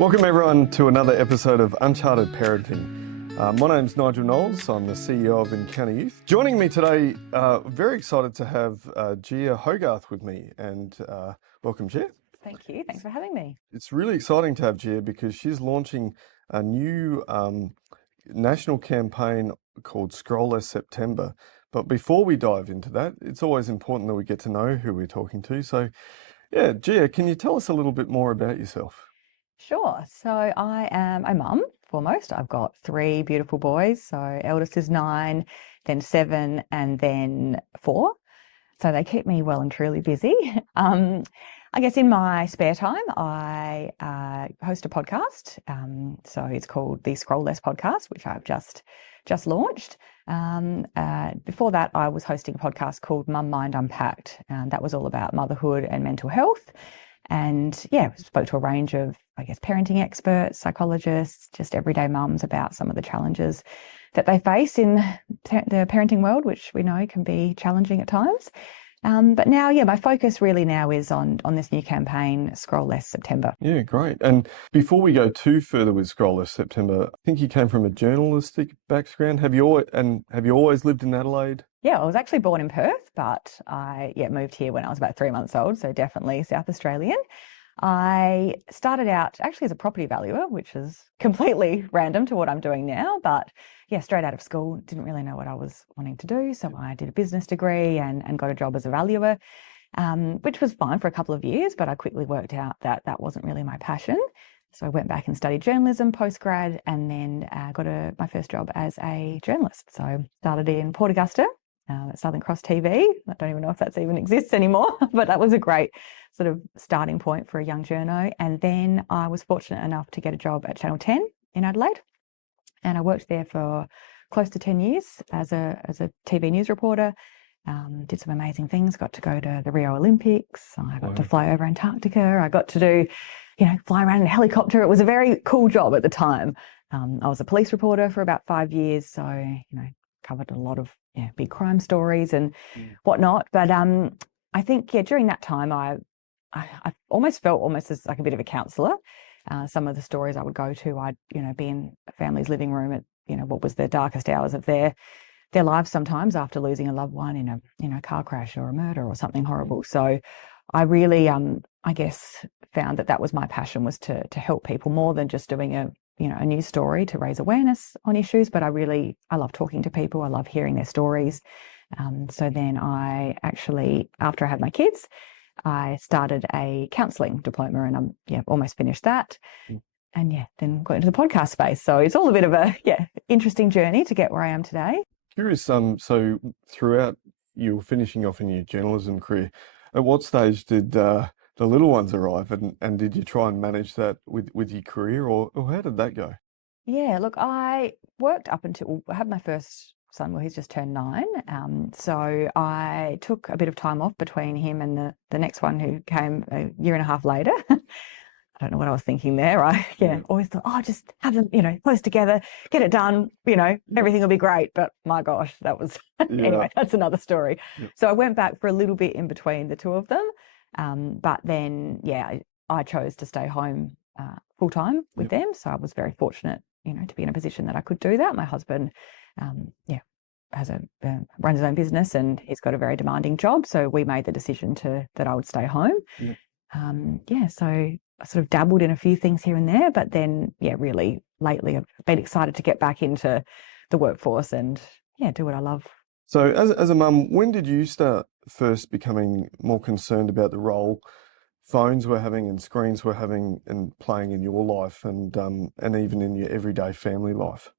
Welcome everyone to another episode of Uncharted Parenting. My name's Nigel Knowles. I'm the CEO of Encounter Youth. Joining me today, very excited to have Gia Hogarth with me, and welcome, Gia. Thank you. Thanks for having me. It's really exciting to have Gia because she's launching a new national campaign called Scroll Less September. But before we dive into that, it's always important that we get to know who we're talking to. So, yeah, Gia, can you tell us a little bit more about yourself? Sure. So I am a mum, foremost. I've got three beautiful boys. So eldest is 9, then 7, and then 4. So they keep me well and truly busy. I guess in my spare time, I host a podcast. So it's called the Scroll Less Podcast, which I've just launched. Before that, I was hosting a podcast called Mum Mind Unpacked, and that was all about motherhood and mental health. And yeah, spoke to a range of, I guess, parenting experts, psychologists, just everyday mums about some of the challenges that they face in the parenting world, which we know can be challenging at times. But now, yeah, my focus really now is on this new campaign, Scroll Less September. Yeah, great. And before we go too further with Scroll Less September, I think you came from a journalistic background. Have you always lived in Adelaide? Yeah, I was actually born in Perth, but I moved here when I was about 3 months old, so definitely South Australian. I started out actually as a property valuer, which is completely random to what I'm doing now, but yeah, straight out of school, didn't really know what I was wanting to do. So I did a business degree and got a job as a valuer, which was fine for a couple of years, but I quickly worked out that that wasn't really my passion. So I went back and studied journalism post-grad, and then got my first job as a journalist. So started in Port Augusta, at Southern Cross TV. I don't even know if that even exists anymore, but that was a great sort of starting point for a young journo. And then I was fortunate enough to get a job at Channel 10 in Adelaide. And I worked there for close to 10 years as a TV news reporter. Did some amazing things, got to go to the Rio Olympics. I got to fly over Antarctica. I got to do, fly around in a helicopter. It was a very cool job at the time. I was a police reporter for about 5 years. So, covered a lot of big crime stories and whatnot. But I think, during that time, I almost felt as like a bit of a counsellor. Some of the stories I would go to, I'd, be in a family's living room at, what was the darkest hours of their lives sometimes after losing a loved one in a car crash or a murder or something horrible. So I really, I guess, found that was my passion, was to help people more than just doing a news story to raise awareness on issues. But I love talking to people. I love hearing their stories. So then I actually, after I had my kids, I started a counselling diploma, and I'm almost finished that. And then got into the podcast space. So it's all a bit of a interesting journey to get where I am today. Curious, so throughout you were finishing off in your journalism career, at what stage did the little ones arrive, and did you try and manage that with your career, or how did that go? Yeah, look, I worked up until I had my first son. Well, he's just turned 9. So I took a bit of time off between him and the next one, who came a year and a half later. I don't know what I was thinking there. Always thought, just have them, close together, get it done, everything will be great. But my gosh, that was, anyway, that's another story. Yeah. So I went back for a little bit in between the two of them. But then, I chose to stay home full time with them. So I was very fortunate, to be in a position that I could do that. My husband, runs his own business, and he's got a very demanding job. So we made the decision that I would stay home. Yeah. So I sort of dabbled in a few things here and there, but then, really lately I've been excited to get back into the workforce and, do what I love. So as a mum, when did you start first becoming more concerned about the role phones were having and screens were having and playing in your life, and even in your everyday family life?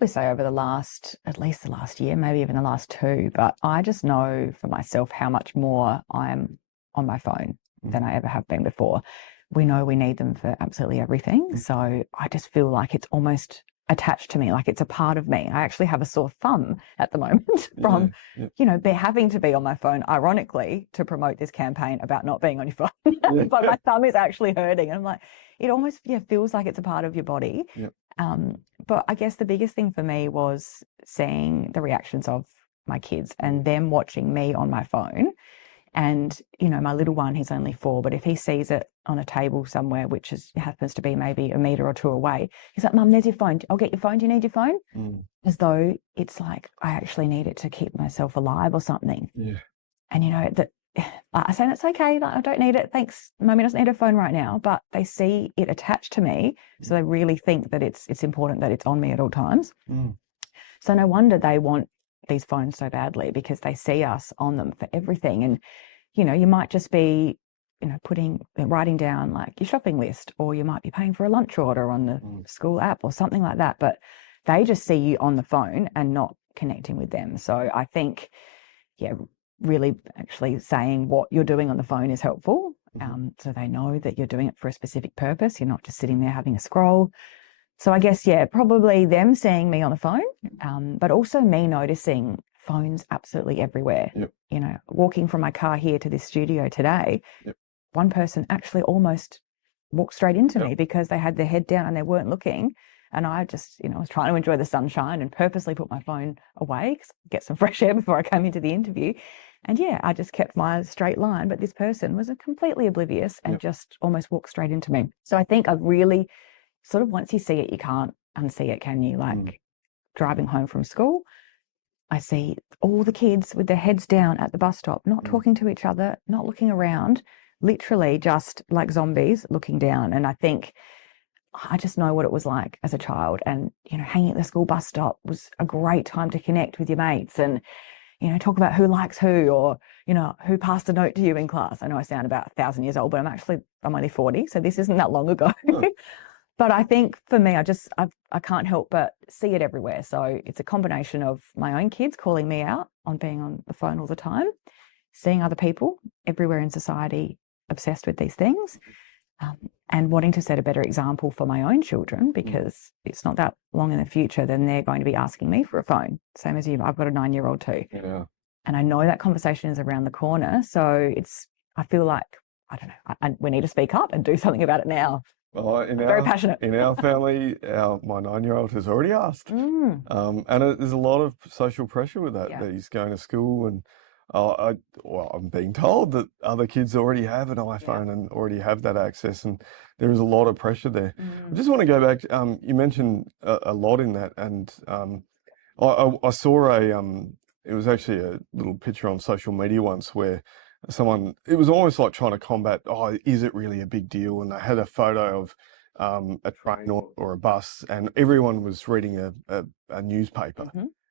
We say over at least the last year, maybe even the last 2, but I just know for myself how much more I'm on my phone than I ever have been before. We know we need them for absolutely everything. So I just feel like it's almost attached to me, like it's a part of me. I actually have a sore thumb at the moment from, having to be on my phone, ironically, to promote this campaign about not being on your phone. But my thumb is actually hurting. And I'm like, it almost feels like it's a part of your body. But I guess the biggest thing for me was seeing the reactions of my kids and them watching me on my phone. And, you know, my little one, he's only 4, but if he sees it on a table somewhere, which happens to be maybe a metre or 2 away, he's like, Mum, there's your phone. I'll get your phone. Do you need your phone? As though it's like I actually need it to keep myself alive or something. Yeah. And, you know, that I say, that's okay. Like, I don't need it. Thanks. Mummy doesn't need her phone right now. But they see it attached to me. So they really think that it's important that it's on me at all times. So no wonder they want these phones so badly, because they see us on them for everything. And, you know, you might just be, you know, writing down like your shopping list, or you might be paying for a lunch order on the school app or something like that. But they just see you on the phone and not connecting with them. So I think, yeah, really actually saying what you're doing on the phone is helpful. So they know that you're doing it for a specific purpose. You're not just sitting there having a scroll. So I guess, yeah, probably them seeing me on the phone, but also me noticing phones absolutely everywhere. Yep. You know, walking from my car here to this studio today, one person actually almost walked straight into me because they had their head down and they weren't looking. And I just, you know, was trying to enjoy the sunshine and purposely put my phone away, get some fresh air before I came into the interview. And yeah, I just kept my straight line, but this person was completely oblivious and just almost walked straight into me. So I think I've really sort of, once you see it, you can't unsee it, can you? Like driving home from school, I see all the kids with their heads down at the bus stop, not talking to each other, not looking around, literally just like zombies looking down. And I think I just know what it was like as a child. And, you know, hanging at the school bus stop was a great time to connect with your mates and, you know, talk about who likes who, or, you know, who passed a note to you in class. I know I sound about 1,000 years old, but I'm only 40, so this isn't that long ago. But I think for me, I can't help but see it everywhere. So it's a combination of my own kids calling me out on being on the phone all the time, seeing other people everywhere in society obsessed with these things, and wanting to set a better example for my own children, because it's not that long in the future, then they're going to be asking me for a phone. Same as you, I've got a 9-year-old too. Yeah. And I know that conversation is around the corner. So I feel like, I don't know, we need to speak up and do something about it now. Well, I'm very passionate. In our family, my 9-year-old has already asked. And there's a lot of social pressure with that, that he's going to school, and I'm being told that other kids already have an iPhone and already have that access, and there is a lot of pressure there. I just want to go back, you mentioned a lot in that, and I saw it was actually a little picture on social media once where it was almost like trying to combat, oh, is it really a big deal? And they had a photo of a train or a bus, and everyone was reading a newspaper.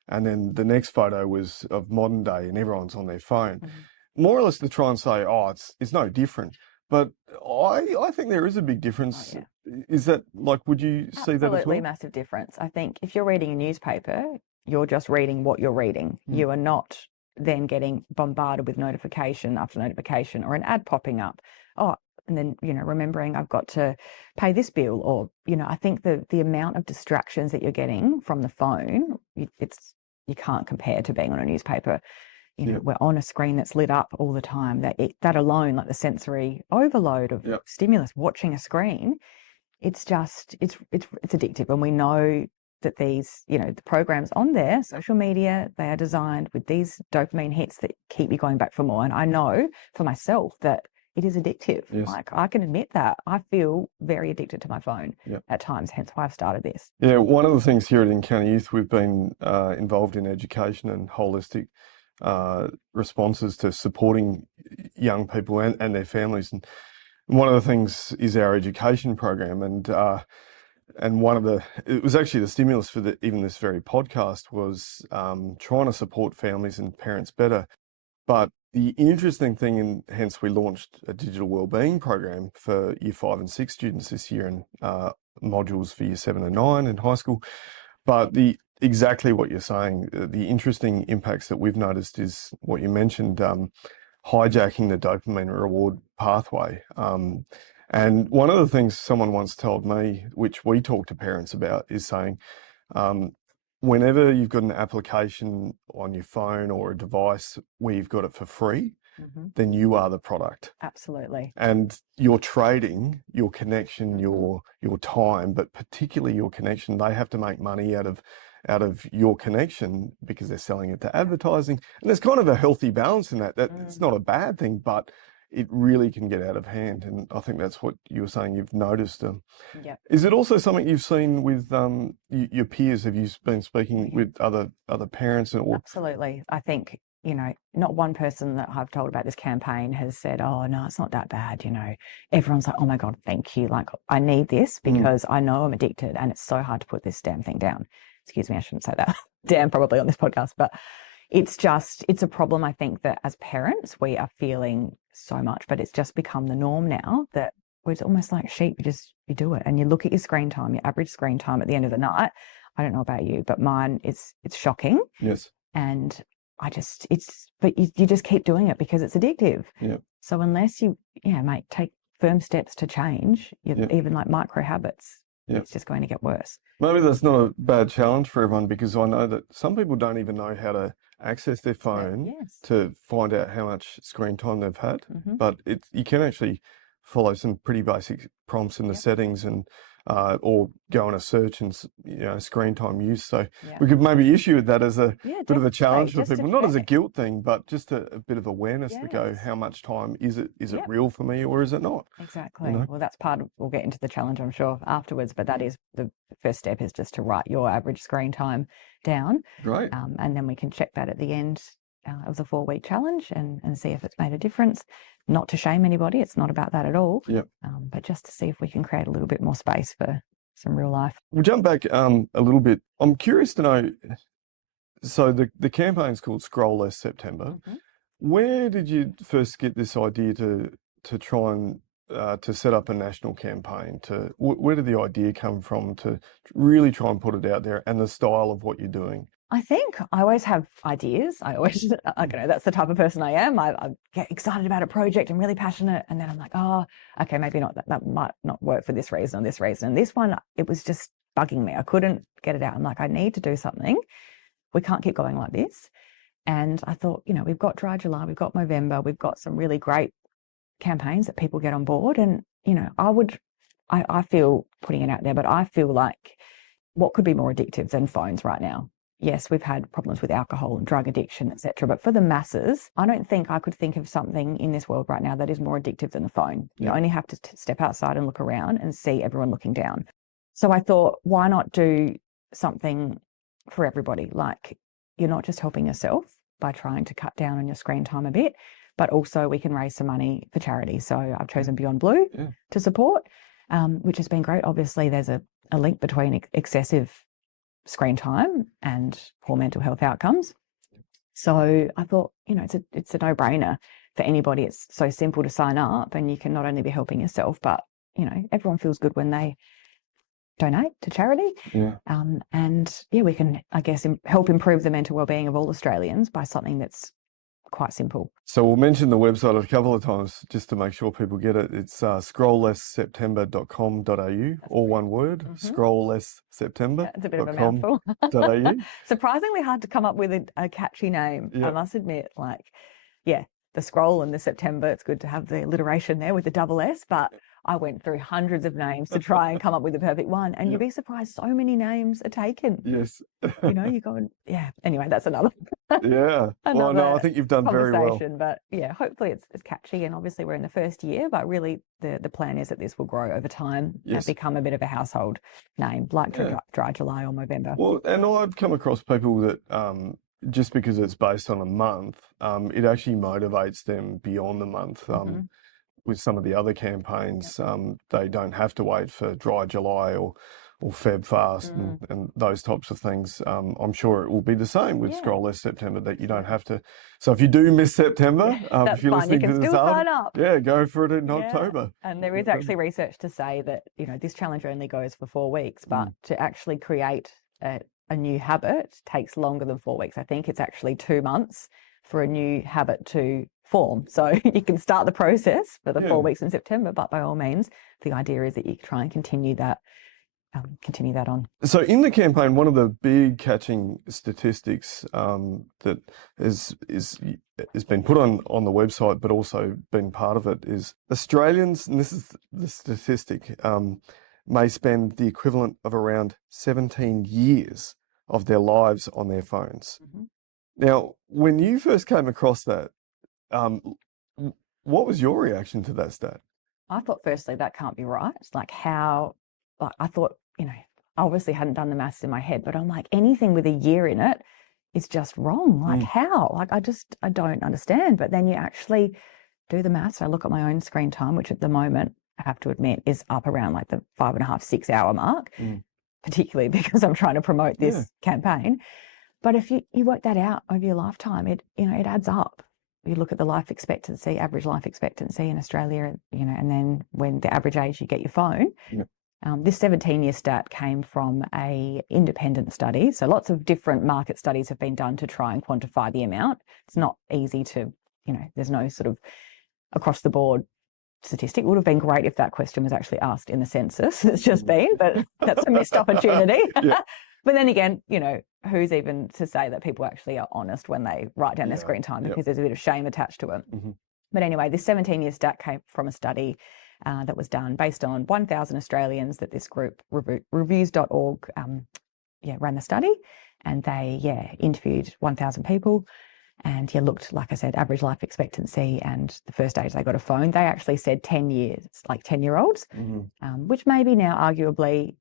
And then the next photo was of modern day, and everyone's on their phone. More or less to try and say, oh, it's no different. But I think there is a big difference. Oh, yeah. Is that, like, would you see that as well? Absolutely massive difference. I think if you're reading a newspaper, you're just reading what you're reading. You are not then getting bombarded with notification after notification or an ad popping up. Oh, and then, you know, remembering I've got to pay this bill, or, you know, I think the amount of distractions that you're getting from the phone, you can't compare to being on a newspaper. You know, we're on a screen that's lit up all the time. That alone, like the sensory overload of stimulus, watching a screen, it's addictive. And we know that these, you know, the programs on there, social media, they are designed with these dopamine hits that keep you going back for more. And I know for myself that it is addictive. Like, I can admit that I feel very addicted to my phone at times, hence why I've started this. Yeah, one of the things here at Encounter Youth, we've been involved in education and holistic responses to supporting young people and their families. And one of the things is our education program, and it was actually the stimulus for even this very podcast was trying to support families and parents better. But the interesting thing, and hence we launched a digital wellbeing program for year 5 and 6 students this year, and modules for year 7 and 9 in high school. But exactly what you're saying, the interesting impacts that we've noticed is what you mentioned, hijacking the dopamine reward pathway. And one of the things someone once told me, which we talk to parents about, is saying, whenever you've got an application on your phone or a device where you've got it for free, then you are the product. Absolutely. And you're trading your connection, your time, but particularly your connection. They have to make money out of out of your connection because they're selling it to advertising. And there's kind of a healthy balance in that. That it's not a bad thing, but it really can get out of hand. And I think that's what you were saying you've noticed. Yep. Is it also something you've seen with your peers? Have you been speaking with other parents or? Absolutely. I think, not one person that I've told about this campaign has said, oh, no, it's not that bad. Everyone's like, oh my God, thank you. Like, I need this because I know I'm addicted and it's so hard to put this damn thing down. Excuse me, I shouldn't say that. Damn, probably on this podcast, but it's a problem. I think that as parents, we are feeling so much, but it's just become the norm now that it's almost like sheep. You do it and you look at your screen time, your average screen time at the end of the night. I don't know about you, but mine it's shocking. Yes. And but you just keep doing it because it's addictive. Yeah. So unless you, mate, take firm steps to change, even like micro habits, it's just going to get worse. Maybe that's not a bad challenge for everyone because I know that some people don't even know how to access their phone to find out how much screen time they've had. But you can actually follow some pretty basic prompts in the settings and or go on a search and screen time use. So we could maybe issue that as a bit of a challenge for people, not as a guilt thing, but just a bit of awareness to go, how much time is it real for me or is it not? Exactly. Well, that's part of, we'll get into the challenge, I'm sure, afterwards, but that is the first step, is just to write your average screen time down. Great. And then we can check that at the end of the 4-week challenge and see if it's made a difference. Not to shame anybody, it's not about that at all. But just to see if we can create a little bit more space for some real life. We'll jump back a little bit. I'm curious to know, so the campaign's called Scroll Less September. Where did you first get this idea to try and to set up a national campaign? Where did the idea come from to really try and put it out there, and the style of what you're doing? I think I always have ideas. That's the type of person I am. I get excited about a project and really passionate. And then I'm like, oh, okay, maybe not. That might not work for this reason or this reason. And this one, it was just bugging me. I couldn't get it out. I'm like, I need to do something. We can't keep going like this. And I thought, we've got Dry July, we've got Movember, we've got some really great campaigns that people get on board. And, I feel putting it out there, but I feel like what could be more addictive than phones right now? Yes, we've had problems with alcohol and drug addiction, etc. But for the masses, I don't think I could think of something in this world right now that is more addictive than the phone. You only have to step outside and look around and see everyone looking down. So I thought, why not do something for everybody? Like, you're not just helping yourself by trying to cut down on your screen time a bit, but also we can raise some money for charity. So I've chosen Beyond Blue to support, which has been great. Obviously, there's a link between excessive screen time and poor mental health outcomes. So I thought, it's a no-brainer for anybody. It's so simple to sign up, and you can not only be helping yourself, but everyone feels good when they donate to charity. We can, I guess, help improve the mental well-being of all Australians by something that's quite simple. So we'll mention the website a couple of times just to make sure people get it. It's scrolllessseptember.com.au, all one word, scrolllessseptember.com.au. It's a bit of a mouthful. Surprisingly hard to come up with a catchy name, I must admit. The scroll and the September, it's good to have the alliteration there with the double S, but I went through hundreds of names to try and come up with the perfect one. And you'd be surprised, so many names are taken. Yes. You go and, anyway, that's another. Well, no, I think you've done very well. But hopefully it's catchy. And obviously we're in the first year, but really the plan is that this will grow over time and become a bit of a household name, like Dry July or Movember. Well, and I've come across people that just because it's based on a month, it actually motivates them beyond the month. With some of the other campaigns, they don't have to wait for Dry July or Feb Fast and those types of things. I'm sure it will be the same with Scroll Less September, that you don't have to. So if you do miss September, if you're listening to this go for it in October. And there is actually research to say that, this challenge only goes for 4 weeks, but to actually create a new habit takes longer than 4 weeks. I think it's actually 2 months for a new habit to form. So you can start the process for the 4 weeks in September, but by all means, the idea is that you try and continue that on. So in the campaign, one of the big catching statistics that has been put on the website, but also been part of it, is Australians, and this is the statistic, may spend the equivalent of around 17 years of their lives on their phones. Mhm. Now, when you first came across that, um, what was your reaction to that stat? I thought firstly that can't be right. It's like how, like I thought, I obviously hadn't done the maths in my head, but I'm like anything with a year in it is just wrong. Like Mm, how? Like I don't understand. But then you actually do the maths. I look at my own screen time, which at the moment I have to admit is up around like the 5.5, 6 hour mark, mm, particularly because I'm trying to promote yeah. this campaign. But if you work that out over your lifetime, it adds up. You look at the life expectancy, average life expectancy in Australia, and then when the average age you get your phone. Yeah. This 17-year stat came from a independent study. So lots of different market studies have been done to try and quantify the amount. It's not easy to, there's no sort of across the board statistic. It would have been great if that question was actually asked in the census. It's just been, but that's a missed opportunity. Yeah. But then again, who's even to say that people actually are honest when they write down their Yeah. screen time, Yep. because there's a bit of shame attached to it. Mhm. But anyway, this 17-year stat came from a study that was done based on 1,000 Australians that this group, reviews.org, ran the study. And they, interviewed 1,000 people. And looked, like I said, average life expectancy and the first age they got a phone. They actually said 10 years, it's like 10-year-olds, which maybe now arguably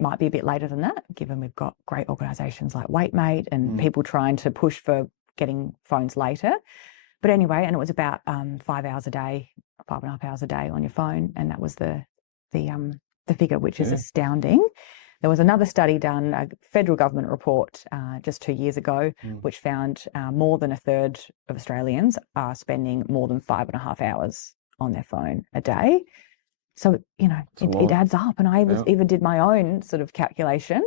might be a bit later than that, given we've got great organisations like WaitMate and people trying to push for getting phones later. But anyway, and it was about 5 hours a day, 5.5 hours a day on your phone, and that was the figure, which is astounding. There was another study done, a federal government report just 2 years ago, which found more than a third of Australians are spending more than 5.5 hours on their phone a day. So, it adds up. And I even did my own sort of calculation.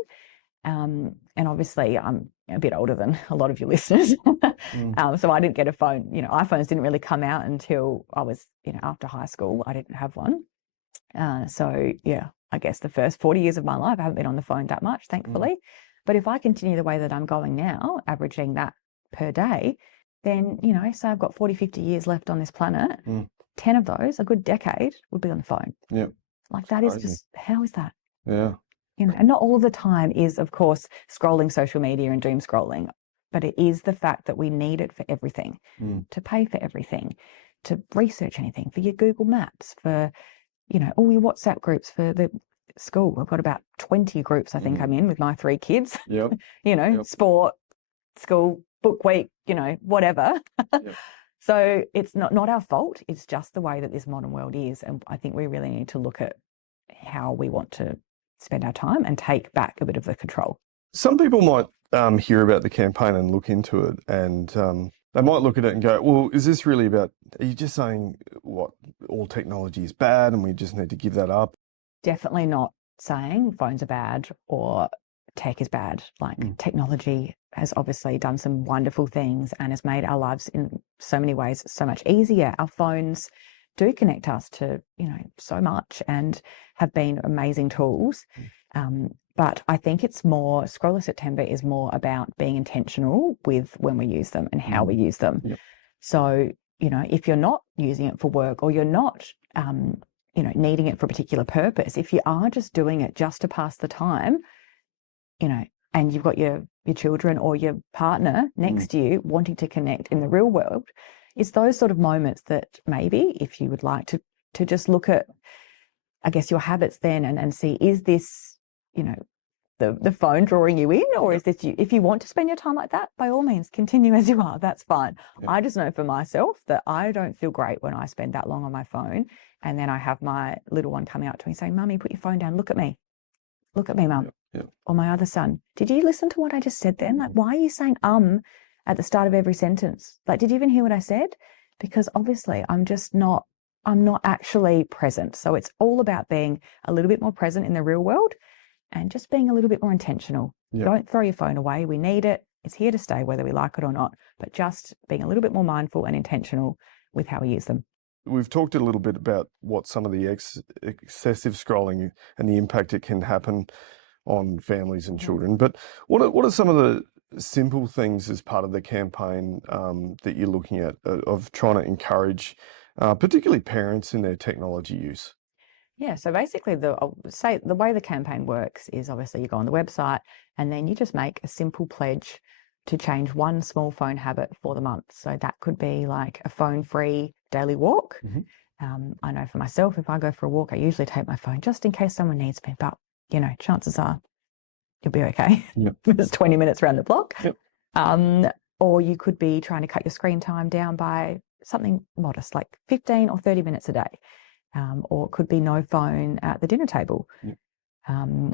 And obviously, I'm a bit older than a lot of your listeners. So I didn't get a phone. iPhones didn't really come out until I was, after high school. I didn't have one. So, I guess the first 40 years of my life, I haven't been on the phone that much, thankfully. But if I continue the way that I'm going now, averaging that per day, then, say I've got 40, 50 years left on this planet, 10 of those, a good decade, would be on the phone. Yeah. Like that is just, how is that? Yeah. And not all of the time is, of course, scrolling social media and doom scrolling, but it is the fact that we need it for everything, to pay for everything, to research anything, for your Google Maps, for, all your WhatsApp groups for the school. I've got about 20 groups, I think I'm in with my 3 kids, Yep. sport, school, book week, whatever. Yep. So it's not our fault. It's just the way that this modern world is. And I think we really need to look at how we want to spend our time and take back a bit of the control. Some people might hear about the campaign and look into it, and they might look at it and go, well, is this really about, are you just saying what, all technology is bad and we just need to give that up? Definitely not saying phones are bad or tech is bad. Like technology has obviously done some wonderful things and has made our lives in so many ways so much easier. Our phones do connect us to, so much and have been amazing tools. But I think it's more, Scroller September is more about being intentional with when we use them and how we use them. Yep. So, if you're not using it for work or you're not, needing it for a particular purpose, if you are just doing it just to pass the time, and you've got your children or your partner next to you wanting to connect in the real world, it's those sort of moments that maybe if you would like to just look at, I guess, your habits then and see, is this, the phone drawing you in, or is this you? If you want to spend your time like that, by all means, continue as you are. That's fine. Yep. I just know for myself that I don't feel great when I spend that long on my phone. And then I have my little one coming up to me saying, Mummy, put your phone down. Look at me. Look at me, Mum. Yep. Or my other son. Did you listen to what I just said then? Like, why are you saying at the start of every sentence? Like, did you even hear what I said? Because obviously I'm not actually present. So it's all about being a little bit more present in the real world and just being a little bit more intentional. Yep. Don't throw your phone away. We need it. It's here to stay, whether we like it or not, but just being a little bit more mindful and intentional with how we use them. We've talked a little bit about what some of the excessive scrolling and the impact it can happen on families and children, but what are some of the simple things as part of the campaign that you're looking at of trying to encourage particularly parents in their technology use? Yeah, so basically I'll say the way the campaign works is obviously you go on the website and then you just make a simple pledge to change one small phone habit for the month. So that could be like a phone-free daily walk. I know for myself, if I go for a walk, I usually take my phone just in case someone needs me, but chances are you'll be okay. Yep. It's 20 minutes around the block. Yep. Or you could be trying to cut your screen time down by something modest, like 15 or 30 minutes a day. Or it could be no phone at the dinner table. Yep.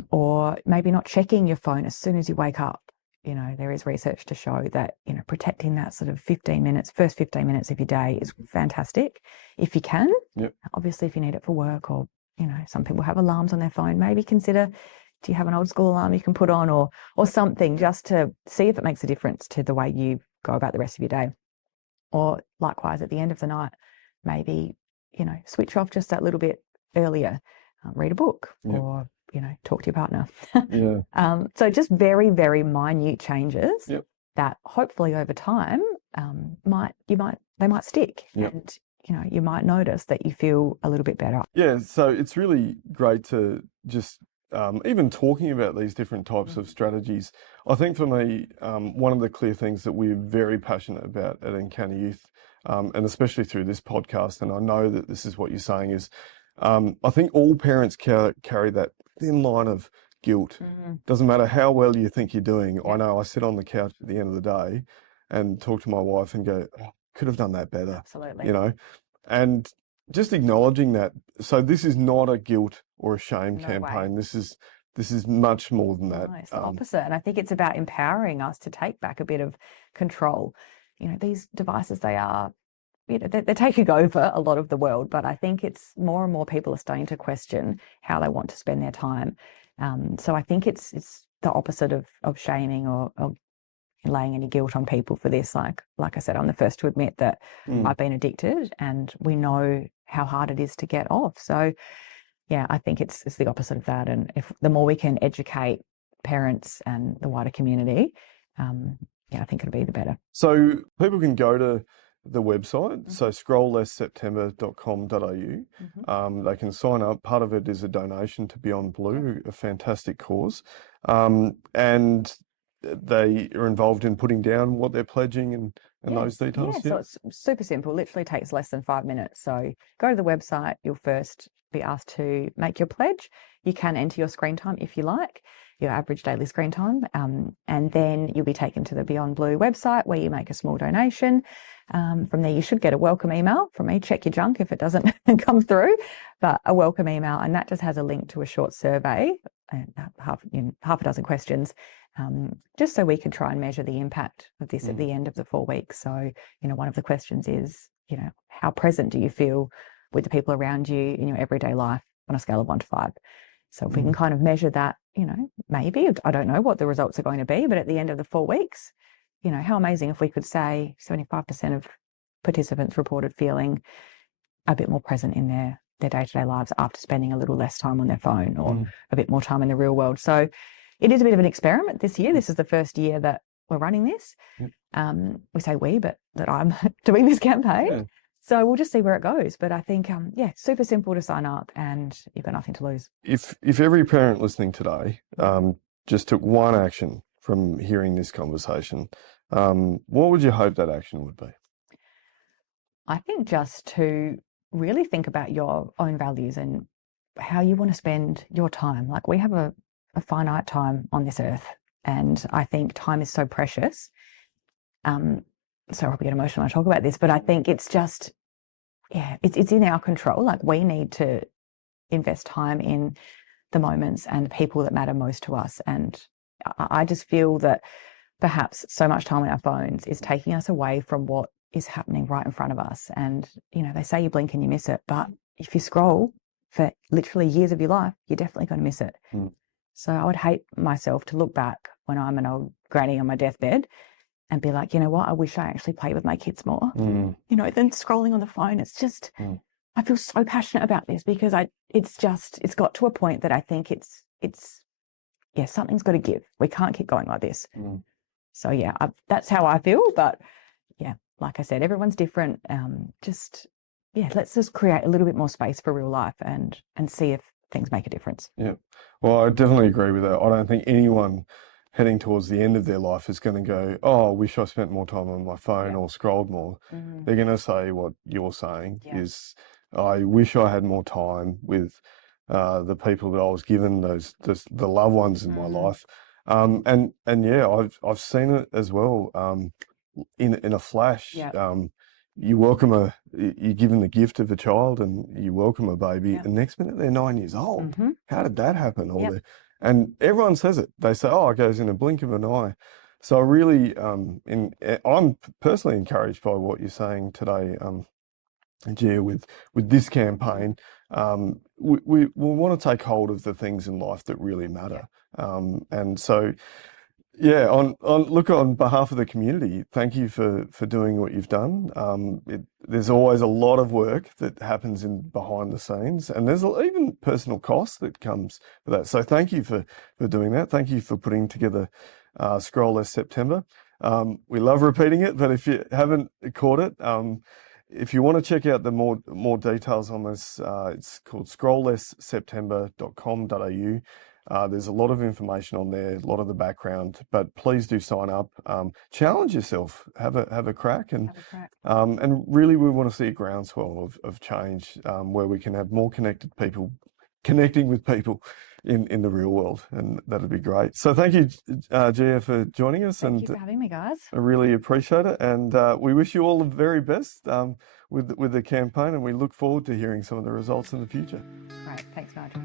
Or maybe not checking your phone as soon as you wake up. There is research to show that, protecting that sort of first 15 minutes of your day is fantastic if you can. Yep. Obviously, if you need it for work or, some people have alarms on their phone, maybe consider, do you have an old school alarm you can put on or something just to see if it makes a difference to the way you go about the rest of your day. Or likewise, at the end of the night, maybe, switch off just that little bit earlier, read a book or, talk to your partner. So just very, very minute changes that hopefully over time they might stick and, you might notice that you feel a little bit better. Yeah, so it's really great to just even talking about these different types of strategies. I think for me, one of the clear things that we're very passionate about at Encounter Youth, and especially through this podcast, and I know that this is what you're saying, is I think all parents carry that thin line of guilt. Doesn't matter how well you think you're doing. I know I sit on the couch at the end of the day and talk to my wife and go, oh, could have done that better. Absolutely. And just acknowledging that. So this is not a guilt or a shame No campaign. way. This is much more than that. No, it's the opposite. And I think it's about empowering us to take back a bit of control. These devices, they're taking over a lot of the world, but I think it's more and more people are starting to question how they want to spend their time. So I think it's the opposite of shaming or laying any guilt on people for this. Like I said, I'm the first to admit that I've been addicted and we know how hard it is to get off. So yeah, I think it's the opposite of that. And if the more we can educate parents and the wider community, I think it'll be the better. So people can go to the website, so scrolllessseptember.com.au. They can sign up. Part of it is a donation to Beyond Blue, a fantastic cause. And they are involved in putting down what they're pledging and those details. So it's super simple. Literally takes less than 5 minutes. So go to the website. You'll first be asked to make your pledge. You can enter your screen time if you like, your average daily screen time. And then you'll be taken to the Beyond Blue website where you make a small donation. From there, you should get a welcome email from me. Check your junk if it doesn't come through, but a welcome email. And that just has a link to a short survey and half a dozen questions. Just so we can try and measure the impact of this at the end of the 4 weeks. So, one of the questions is, how present do you feel with the people around you in your everyday life on a scale of 1 to 5? So if we can kind of measure that, maybe, I don't know what the results are going to be, but at the end of the 4 weeks, how amazing if we could say 75% of participants reported feeling a bit more present in their day-to-day lives after spending a little less time on their phone or a bit more time in the real world. So it is a bit of an experiment this year. This is the first year that we're running this. We say we, but that I'm doing this campaign. Yeah. So we'll just see where it goes. But I think, super simple to sign up and you've got nothing to lose. If every parent listening today just took one action from hearing this conversation, what would you hope that action would be? I think just to really think about your own values and how you want to spend your time. Like we have a finite time on this earth, and I think time is so precious. So I'll get emotional when I talk about this, but I think it's just, it's in our control. Like we need to invest time in the moments and the people that matter most to us. And I just feel that perhaps so much time on our phones is taking us away from what is happening right in front of us. And, they say you blink and you miss it, but if you scroll for literally years of your life, you're definitely going to miss it. So I would hate myself to look back when I'm an old granny on my deathbed and be like, you know what, I wish I actually played with my kids more. Than scrolling on the phone. It's just, I feel so passionate about this because it's got to a point that I think it's something's got to give. We can't keep going like this. So that's how I feel. But yeah, like I said, everyone's different. Just yeah, let's just create a little bit more space for real life and see if things make a difference. Yeah. Well, I definitely agree with that. I don't think anyone heading towards the end of their life is going to go, oh, I wish I spent more time on my phone Yeah. or scrolled more. Mm, They're going to say what you're saying yeah. is, I wish I had more time with the people that I was given, the loved ones in my Mm, life. And yeah, I've seen it as well. In a flash. yeah. You you give them the gift of a child and you welcome a baby. Yeah. The next minute they're 9 years old. Mm-hmm. How did that happen? Yep. And everyone says it. They say, "Oh, it goes in a blink of an eye." So I really, I'm personally encouraged by what you're saying today, Gia, with this Mm-hmm. campaign. We want to take hold of the things in life that really Yeah. matter. And so yeah, on behalf of the community, thank you for doing what you've done. There's always a lot of work that happens in behind the scenes, and there's even personal cost that comes with that. So thank you for doing that. Thank you for putting together Scroll Less September. We love repeating it, but if you haven't caught it, if you want to check out the more details on this, it's called scrolllessseptember.com.au. There's a lot of information on there, a lot of the background, but please do sign up. Challenge yourself, have a crack, Have a crack. and really we want to see a groundswell of change where we can have more connected people connecting with people in the real world, and that'd be great. So thank you, Gia, for joining us, Thank you and for having me, guys. I really appreciate it. And we wish you all the very best with the campaign, and we look forward to hearing some of the results in the future. Great. Thanks, Nigel.